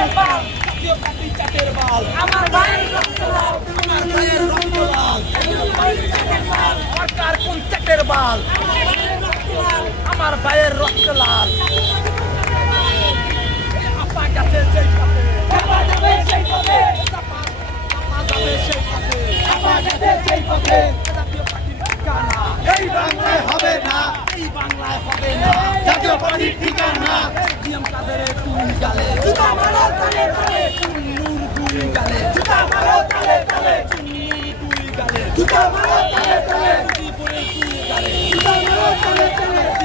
জাতীয় পার্টি চাটের বাল আমার ভাইয়ের রক্ত লাল সরকার কোন চাটের বাল আমার ভাইয়ের রক্ত লাল আপা গেছে সেই পথে আপা যাবে সেই পথে আপা গেছে সেই পথে জাতীয় পার্টির ঠিকানা এই বাংলায় হবে না জাতীয় পার্টির ঠিকানা জিএম কাদেরের তুই গালে জুতা মারো তালে তালে নূর দুই গালে জুতা মারো তালে তালে দুই গালে জুতা মারো তালে তালে দুই গালে জুতা মারো তালে তালে